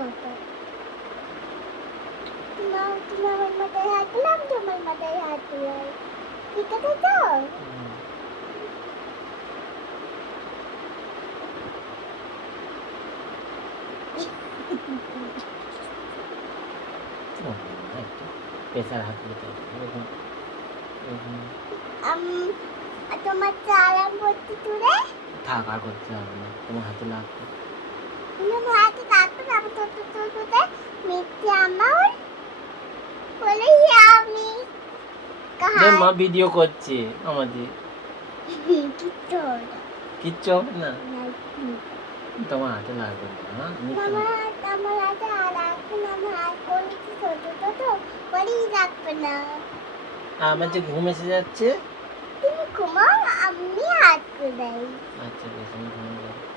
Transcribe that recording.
কথা তোমার তুমি আমার মাথায় হাত দিলাম তোমার মাথায় হাত দিলাম ঠিক আছে তো? প্রেসার হাত দিতে তোমার চালাম করতে তুলে? থাক আর করতে হবে না। তোমার হাতে লাগবে। হাতে কাটতে যাব তো তো তো তো তো মিথ্যে আমার বলে আমি যে মা ভিডিও করছে আমাদের। কিচ্ছু হবে না। তোমার হাতে লাগবে আমার না যে ঘুম এসে যাচ্ছে। তুমি ঘুমাও আমি হাত করে আচ্ছা বেশ আমি ঘুমিয়ে